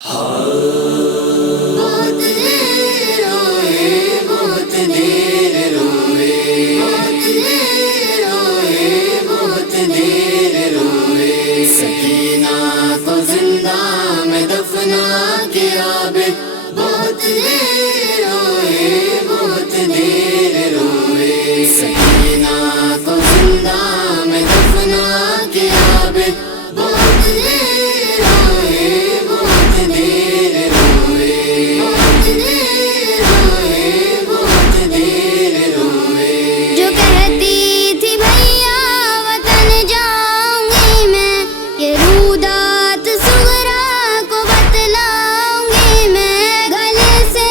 بہت دیر روئے، بہت دیر روئے، بہت دیر روئے، بہت دیر روئے، سکینہ کو زندہ میں دفنا کے عابد بہت دیر روئے، بہت دیر روئے، سکینہ کو زندہ میں دفنا کے عابد بہت دیر روئے، بہت دیر روئے، بہت دیر روئے، بہت دیر روئے۔ جو کہتی تھی بھیا وطن جاؤں گی میں، یہ رودات صغرا کو بتلاؤں گی میں، گلے سے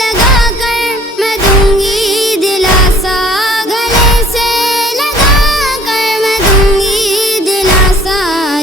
لگا کر میں دوں گی دلاسا، گلے سے لگا کر میں دوں گی دلاسا،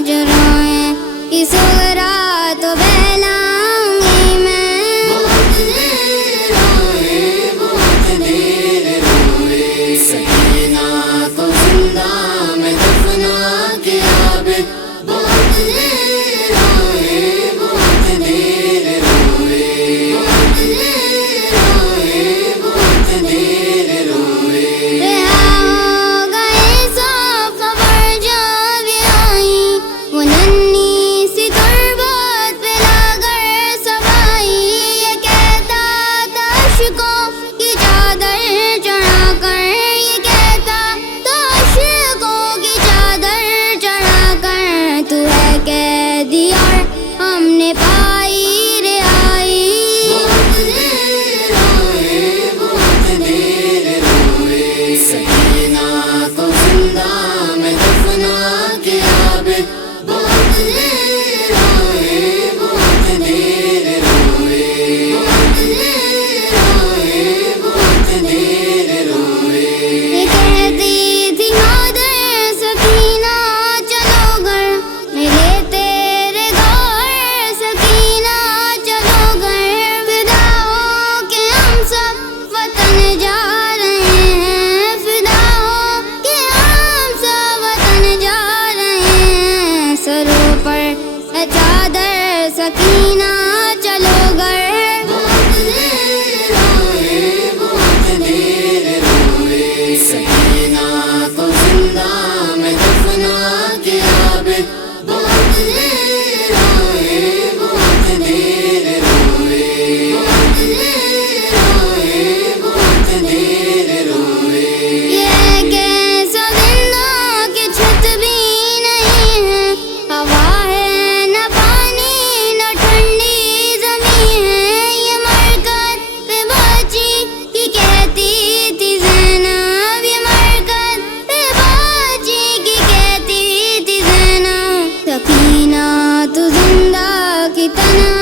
جو روئیں کی صغرا تو بہلاؤں گی میں۔ بہت دیر روئے، بہت دیر روئے، سکینہ کو زندہ میں دفنا کے عابد بہت دیر روئے، بہت دیر روئے، بہت دیر روئے، بہت دیر روئے۔ رہا ہو گئے سب خبر جو بھی آئی، وہ ننھی سی تربت پہ لاغر سب آئی، یہ کہتا تھا عشقوں کی چادر چڑھا کر، یہ کہتا تھا عشقوں کی چادر چڑھا کر، تو ہے قیدی اور ہم نے پائی رہائی۔ بہت دیر روئے، بہت دیر روئے، سکینہ کو زندہ میں دفنا کے عابد بہت دیر روئے، بہت دیر روئے، بہت دیر روئے، بہت دیر روئے۔ یہ کہتی تھی مادر سکینہ چلو گھر، ملے تیرے گھر سکینہ چلو گھر، فدا ہو کہ ہم سب وطن جا رہے ہیں، فدا ہو کہ ہم سب وطن جا رہے ہیں، سروں پر ہے چادر سکینہ چلو گھر۔ بہت دیر روئے، بہت دیر روئے، سکینہ کو زندہ میں دفنا کے عابد بہت دیر روئے، بہت دیر روئے، بہت دیر روئے، بہت دیر روئے۔ یہ کیسا زندہ کی چھت بھی نہیں ہے، ہوا ہے نہ پانی نہ ٹھنڈی زمین ہے، یہ مرکز پہ باجی کی کہتی تھی زینب، یہ مرکز پہ باجی کی کہتی تھی زینب، سکینہ تو زندہ کی تنہا